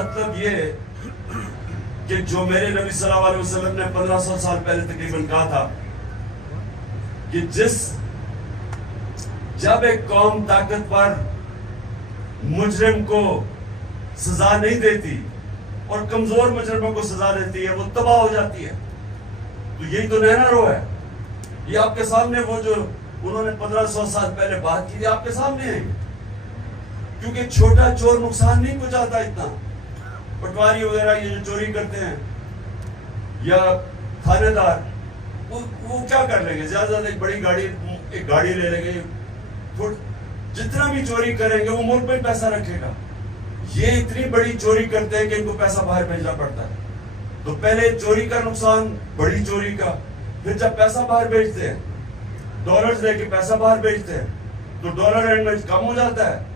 मतलब ये कि जो मेरे नबी सल्लल्लाहु अलैहि वसल्लम ने 1500 साल पहले तकरीबन कहा था कि जब एक कौम ताकतवर मुजरिम को सजा नहीं देती और कमजोर मुजरिमों को सजा देती है, वो तबाह हो जाती है। तो यही तो नैना रो है। ये आपके सामने वो जो उन्होंने 1500 साल पहले बात की थी, आपके सामने है। क्योंकि छोटा चोर नुकसान नहीं पहुंचाता इतना। पटवारी वगैरह ये जो चोरी करते हैं या थानेदार, वो क्या कर लेंगे? ज्यादा से ज्यादा एक गाड़ी ले लेंगे, जितना भी चोरी करेंगे वो मुल्क में पैसा रखेगा। ये इतनी बड़ी चोरी करते हैं कि इनको पैसा बाहर भेजना पड़ता है। तो पहले चोरी का नुकसान, बड़ी चोरी का, फिर जब पैसा बाहर भेजते हैं, डॉलर्स लेके पैसा बाहर भेजते हैं, तो डॉलर एंड में कम हो जाता है।